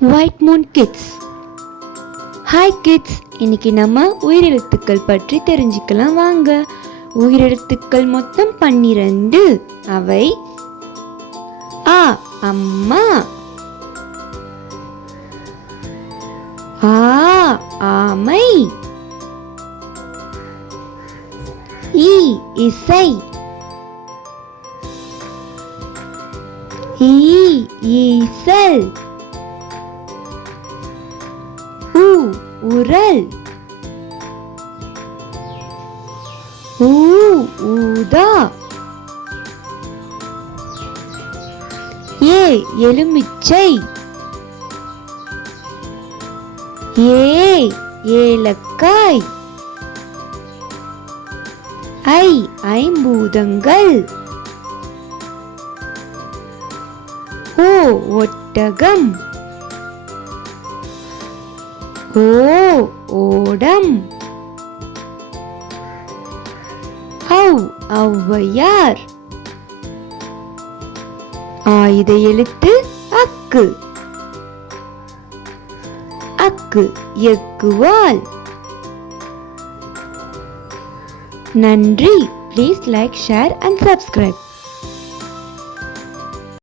White moon kids hi kids இன்னைக்கு நம்ம உயிரெழுத்துக்கள் பற்றி தெரிஞ்சுக்கலாம். வாங்க. உயிரெழுத்துக்கள் மொத்தம் பன்னிரண்டு. அவை ஆ அம்மா. ஆ ஆமை. ஈ இசை. ஈ ஈசல். உரல். ஊ ஊதா. ஏ எலுமிச்சை. ஏ ஏலக்காய். ஐ ஐம்பூதங்கள். ஓ ஒட்டகம். ஓ ஓடம். ஔ ஔவையார். ஆயுத எழுத்து அக்கு. அக்கு எக்குவால் நன்றி. Please like share and subscribe